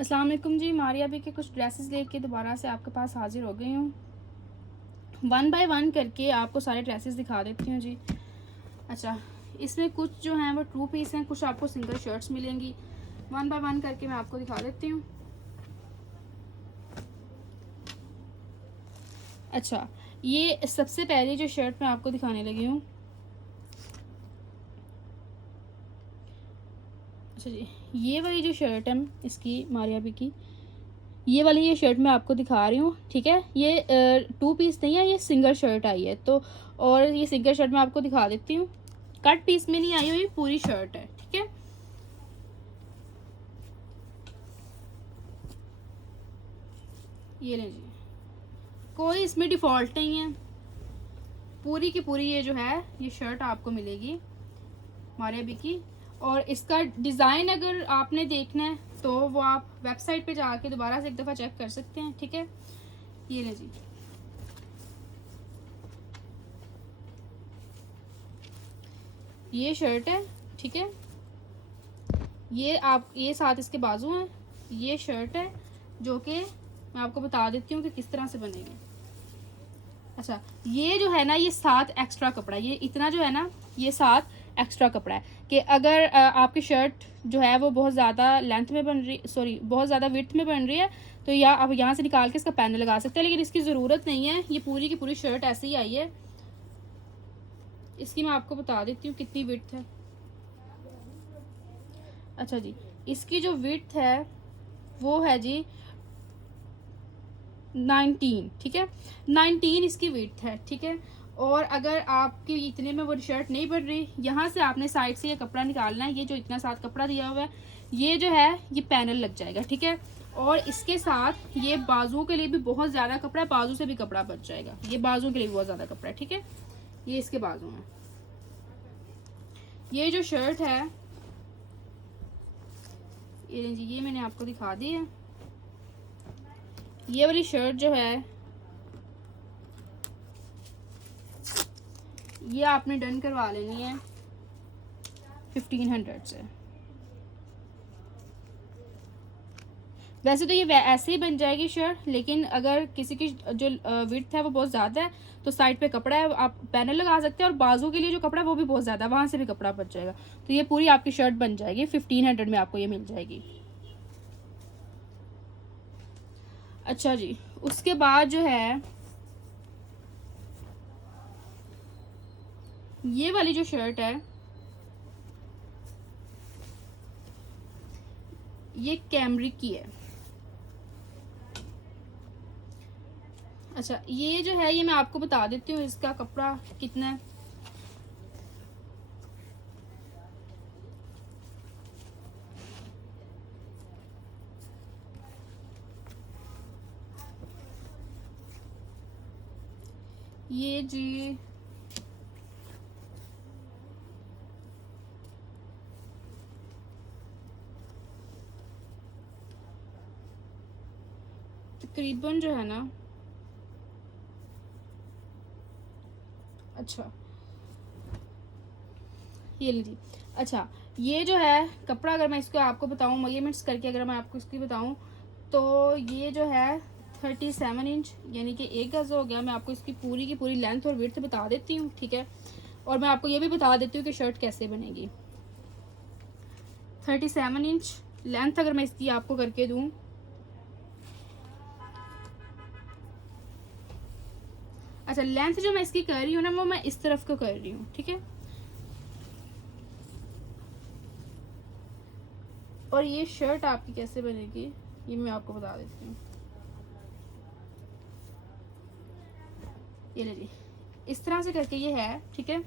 अस्सलाम वालेकुम जी। मारिया भी के कुछ ड्रेसेस लेके दोबारा से आपके पास हाजिर हो गई हूँ। वन बाय वन करके आपको सारे ड्रेसेस दिखा देती हूँ जी। अच्छा, इसमें कुछ जो हैं वो टू पीस हैं, कुछ आपको सिंगल शर्ट्स मिलेंगी। वन बाय वन करके मैं आपको दिखा देती हूँ। अच्छा, ये सबसे पहले जो शर्ट मैं आपको दिखाने लगी हूँ। अच्छा जी, ये वाली जो शर्ट है इसकी मारिया भी की, ये वाली ये शर्ट मैं आपको दिखा रही हूँ। ठीक है, ये टू पीस नहीं है, ये सिंगल शर्ट आई है। तो और ये सिंगल शर्ट मैं आपको दिखा देती हूँ। कट पीस में नहीं आई हुई, पूरी शर्ट है। ठीक है, ये ले जी, कोई इसमें डिफॉल्ट नहीं है। पूरी की पूरी ये जो है ये शर्ट आपको मिलेगी मारिया बी की। और इसका डिज़ाइन अगर आपने देखना है तो वो आप वेबसाइट पे जाके दोबारा से एक दफ़ा चेक कर सकते हैं। ठीक है, ये ले जी, ये शर्ट है। ठीक है, ये साथ इसके बाजू हैं। ये शर्ट है जो कि मैं आपको बता देती हूँ कि किस तरह से बनेगी। अच्छा, ये जो है ना, ये साथ एक्स्ट्रा कपड़ा है। ये इतना जो है ना, ये साथ एक्स्ट्रा कपड़ा है कि अगर आपकी शर्ट जो है वो बहुत ज़्यादा लेंथ में बन रही, सॉरी बहुत ज़्यादा विड्थ में बन रही है, तो या आप यहाँ से निकाल के इसका पैनल लगा सकते हैं, लेकिन इसकी ज़रूरत नहीं है। ये पूरी की पूरी शर्ट ऐसे ही आई है। इसकी मैं आपको बता देती हूँ कितनी विड्थ है। अच्छा जी, इसकी जो विड्थ है वो है जी 19। ठीक है, 19 इसकी विड्थ है। ठीक है, और अगर आपकी इतने में वो शर्ट नहीं बन रही, यहाँ से आपने साइड से ये कपड़ा निकालना है। ये जो इतना साथ कपड़ा दिया हुआ है, ये जो है ये पैनल लग जाएगा। ठीक है, और इसके साथ ये बाजुओं के लिए भी बहुत ज़्यादा कपड़ा है, बाजू से भी कपड़ा बच जाएगा। ये बाजुओं के लिए भी बहुत ज़्यादा कपड़ा है। ठीक है, ये इसके बाजू में ये जो शर्ट है, ये मैंने आपको दिखा दी है। ये वाली शर्ट जो है ये आपने डन करवा लेनी है 1500 से। वैसे तो ये ऐसे ही बन जाएगी शर्ट, लेकिन अगर किसी की जो विड्थ है वो बहुत ज़्यादा है तो साइड पे कपड़ा है, आप पैनल लगा सकते हैं। और बाजू के लिए जो कपड़ा है वो भी बहुत ज़्यादा है, वहाँ से भी कपड़ा बच जाएगा। तो ये पूरी आपकी शर्ट बन जाएगी 1500 में, आपको ये मिल जाएगी। अच्छा जी, उसके बाद जो है ये वाली जो शर्ट है, ये कैमरिक की है। अच्छा, ये जो है ये मैं आपको बता देती हूँ इसका कपड़ा कितना है। ये जी तकरीबन जो है ना, अच्छा ये लीजिए। अच्छा, ये जो है कपड़ा, अगर मैं इसको आपको बताऊं मेजरमेंट्स करके, अगर मैं आपको इसकी बताऊं तो ये जो है 37 इंच यानी कि 1 गज़ हो गया। मैं आपको इसकी पूरी की पूरी लेंथ और विड्थ बता देती हूँ। ठीक है, और मैं आपको ये भी बता देती हूँ कि शर्ट कैसे बनेगी। 37 इंच लेंथ अगर मैं इसकी आपको करके दूँ, अच्छा लेंथ जो मैं इसकी कर रही हूँ ना, वो मैं इस तरफ को कर रही हूँ। ठीक है, और ये शर्ट आपकी कैसे बनेगी ये मैं आपको बता देती हूँ। ये लीजिए, इस तरह से करके ये है। ठीक है,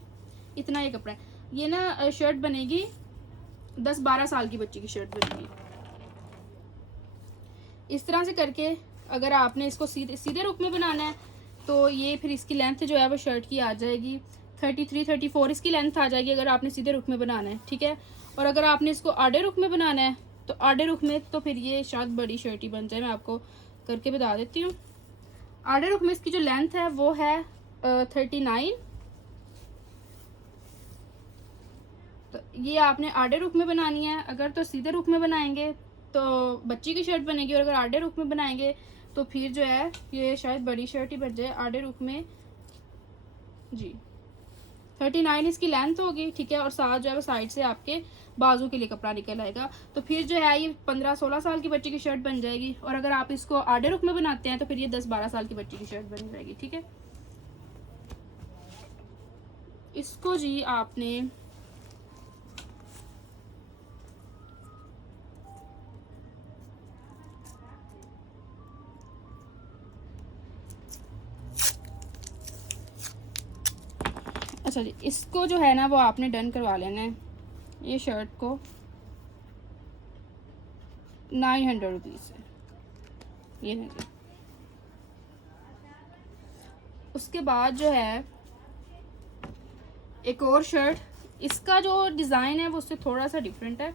इतना ये कपड़ा है। ये ना शर्ट बनेगी 10-12 साल की बच्ची की शर्ट बनेगी। इस तरह से करके अगर आपने इसको सीधे सीधे रुख में बनाना है तो ये फिर इसकी लेंथ जो है वो शर्ट की आ जाएगी 33-34 इसकी लेंथ आ जाएगी, अगर आपने सीधे रुख में बनाना है। ठीक है, और अगर आपने इसको आड़े रुख में बनाना है तो आड़े रुख में तो फिर ये शायद बड़ी शर्ट ही बन जाए। मैं आपको करके बता देती हूँ। आड़े रुख में इसकी जो लेंथ है वो है 39। तो ये आपने आड़े रुख में बनानी है। अगर तो सीधे रुख में बनाएंगे तो बच्ची की शर्ट बनेगी, और अगर आधे रुख में बनाएंगे तो फिर जो है ये शायद बड़ी शर्ट ही बन जाए आधे रुख में जी। 39 इसकी लेंथ होगी, ठीक है, और साथ जो है वो साइड से आपके बाजू के लिए कपड़ा निकल आएगा। तो फिर जो है ये 15-16 साल की बच्ची की शर्ट बन जाएगी, और अगर आप इसको आधे रुख में बनाते हैं तो फिर ये 10-12 साल की बच्ची की शर्ट बन जाएगी, ठीक है। इसको जी आपने अच्छा जी, इसको जो है ना वो आपने डन करवा लेना है, ये शर्ट को 900 रुपीज़ से, ये नहीं। उसके बाद जो है एक और शर्ट, इसका जो डिज़ाइन है वो उससे थोड़ा सा डिफरेंट है।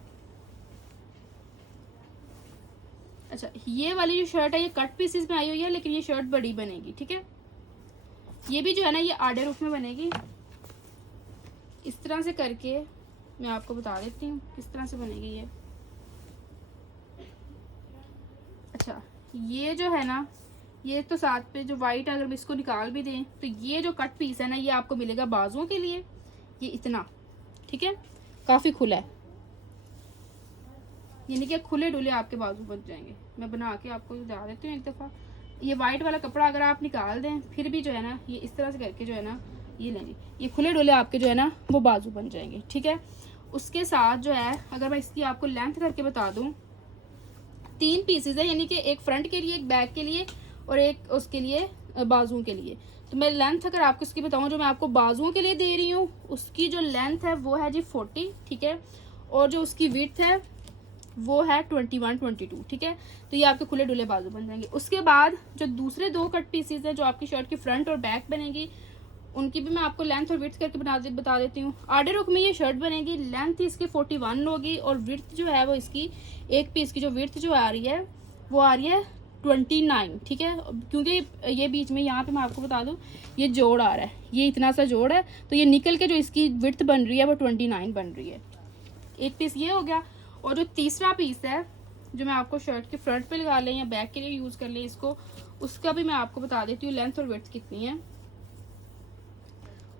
अच्छा, ये वाली जो शर्ट है ये कट पीसेस में आई हुई है, लेकिन ये शर्ट बड़ी बनेगी, ठीक है। ये भी जो है ना ये आधे रुख में बनेगी। इस तरह से करके मैं आपको बता देती हूँ किस तरह से बनेगी ये। अच्छा, ये जो है ना ये तो साथ पे जो वाइट, अगर इसको निकाल भी दें तो ये जो कट पीस है ना ये आपको मिलेगा बाजुओं के लिए, ये इतना, ठीक है, काफ़ी खुला है, यानी कि खुले डुले आपके बाजू बन जाएंगे। मैं बना के आपको बता देती हूँ एक दफ़ा। ये वाइट वाला कपड़ा अगर आप निकाल दें फिर भी जो है ना ये इस तरह से करके जो है ना ये लेंगे, ये खुले डुले आपके जो है ना वो बाजू बन जाएंगे, ठीक है। उसके साथ जो है अगर मैं इसकी आपको लेंथ करके बता दूँ, 3 पीसेज है, यानी कि एक फ्रंट के लिए, एक बैक के लिए और एक उसके लिए बाजुओं के लिए। तो मैं लेंथ अगर आपको इसकी बताऊँ, जो मैं आपको बाजुओं के लिए दे रही हूँ उसकी जो लेंथ है वो है जी 40, ठीक है, और जो उसकी विड्थ है वो है 21-22, ठीक है। तो ये आपके खुले डुले बाजू बन जाएंगे। उसके बाद जो दूसरे 2 कट पीसेज है जो आपकी शर्ट की फ्रंट और बैक बनेगी, उनकी भी मैं आपको लेंथ और विड्थ करके बता देती हूँ। आधे रुख में ये शर्ट बनेगी, लेंथ इसकी 41 होगी, और विड्थ जो है वो इसकी एक पीस की जो विड्थ जो आ रही है वो आ रही है 29, ठीक है। क्योंकि ये बीच में यहाँ पे मैं आपको बता दूँ ये जोड़ आ रहा है, ये इतना सा जोड़ है, तो ये निकल के जो इसकी विड्थ बन रही है वो 29 बन रही है। एक पीस ये हो गया, और जो तीसरा पीस है जो मैं आपको शर्ट के फ्रंट पे लगा लें या बैक के लिए यूज़ कर लें इसको, उसका भी मैं आपको बता देती हूँ लेंथ और विड्थ कितनी है।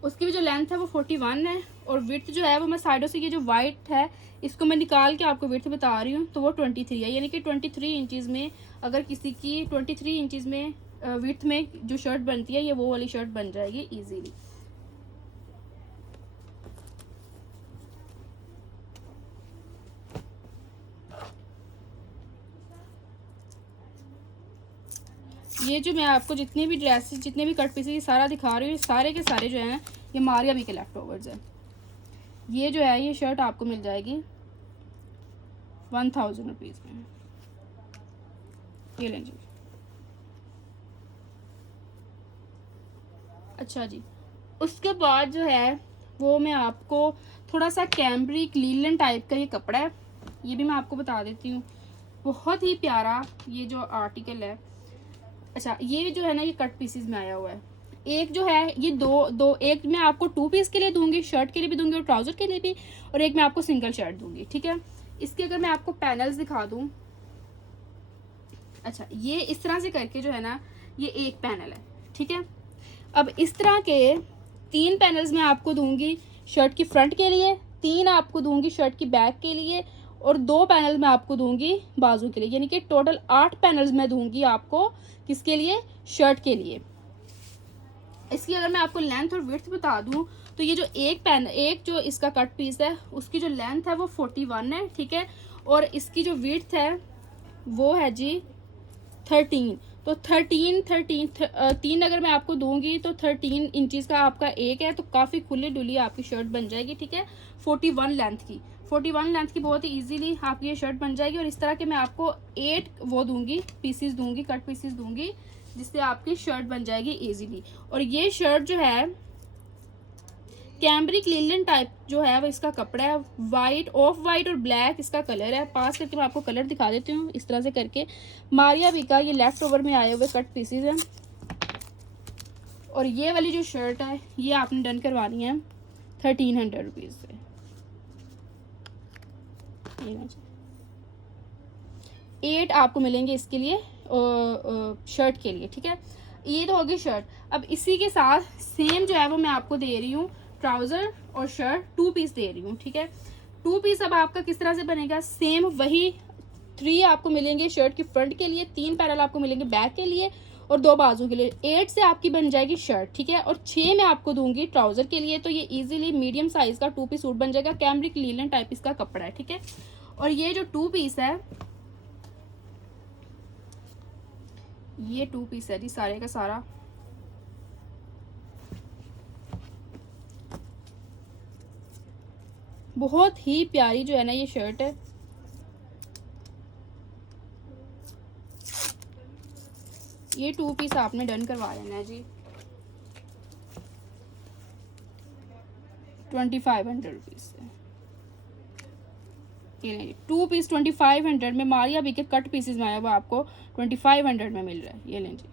उसकी भी जो लेंथ है वो 41 है, और विड्थ जो है वो मैं साइडों से ये जो वाइट है इसको मैं निकाल के आपको विड्थ बता रही हूँ, तो वो 23 है, यानी कि 23 इंचज़ में अगर किसी की 23 इंचज़ में विड्थ में जो शर्ट बनती है ये वो वाली शर्ट बन जाएगी ईजीली। ये जो मैं आपको जितने भी ड्रेसेस, जितने भी कट पीसेस सारा दिखा रही हूँ, सारे के सारे जो हैं ये मारिया भी के लेफ्ट ओवर्स है। ये जो है ये शर्ट आपको मिल जाएगी 1000 रुपीज़ में, ये लें जी। अच्छा जी, उसके बाद जो है वो मैं आपको थोड़ा सा कैम्ब्रिक लीलन टाइप का ये कपड़ा है, ये भी मैं आपको बता देती हूँ, बहुत ही प्यारा ये जो आर्टिकल है। अच्छा, ये जो है ना ये कट पीसेस में आया हुआ है। एक जो है ये दो एक मैं आपको 2 पीस के लिए दूंगी, शर्ट के लिए भी दूंगी और ट्राउजर के लिए भी, और एक मैं आपको सिंगल शर्ट दूंगी, ठीक है। इसके अगर मैं आपको पैनल्स दिखा दूं, अच्छा ये इस तरह से करके जो है ना ये एक पैनल है, ठीक है। अब इस तरह के 3 पैनल्स मैं आपको दूंगी शर्ट की फ्रंट के लिए, 3 आपको दूंगी शर्ट की बैक के लिए, और 2 पैनल मैं आपको दूंगी बाजू के लिए, यानी कि टोटल 8 पैनल्स मैं दूंगी आपको किसके लिए, शर्ट के लिए। इसकी अगर मैं आपको लेंथ और विड्थ बता दूं तो ये जो एक जो इसका कट पीस है उसकी जो लेंथ है वो 41 है, ठीक है, और इसकी जो विड्थ है वो है जी 13। तो 3 अगर मैं आपको दूंगी तो 13 इंचज़ का आपका एक है, तो काफ़ी खुली डुली आपकी शर्ट बन जाएगी, ठीक है। 41 लेंथ की बहुत ही इजीली आपकी ये शर्ट बन जाएगी। और इस तरह के मैं आपको 8 वो दूंगी पीसीस दूंगी, कट पीसीस दूंगी, जिससे आपकी शर्ट बन जाएगी इजीली। और ये शर्ट जो है कैम्ब्रिक लिनन टाइप जो है वो इसका कपड़ा है, वाइट, ऑफ वाइट और ब्लैक इसका कलर है। पास करके मैं आपको कलर दिखा देती हूँ इस तरह से करके। मारिया भी का ये लेफ्ट ओवर में आए हुए कट पीसेस हैं। और ये वाली जो शर्ट है ये आपने डन करवानी है 1300 रुपीज़ से। 8 आपको मिलेंगे इसके लिए शर्ट के लिए, ठीक है। ये तो होगी शर्ट। अब इसी के साथ सेम जो है वो मैं आपको दे रही हूँ ट्राउज़र और शर्ट 2 पीस दे रही हूँ, ठीक है। 2 पीस अब आपका किस तरह से बनेगा, सेम वही 3 आपको मिलेंगे शर्ट की फ्रंट के लिए, 3 पैरल आपको मिलेंगे बैक के लिए और 2 बाजू के लिए। 8 से आपकी बन जाएगी शर्ट, ठीक है। और 6 मैं आपको दूंगी ट्राउज़र के लिए, तो ये इजीली मीडियम साइज़ का 2 पीस सूट बन जाएगा। कैमरिक लीलन टाइप इसका कपड़ा है, ठीक है। और ये जो 2 पीस है, ये 2 पीस है जी सारे का सारा। बहुत ही प्यारी जो है ना ये शर्ट है। ये 2 पीस आपने डन करवा लेना है जी। 2500 रुपीज़ से ये नहीं, 2 पीस 2500 में। मारिया भी के कट पीसेस में आया वो आपको 2500 में मिल रहा है। ये लें जी।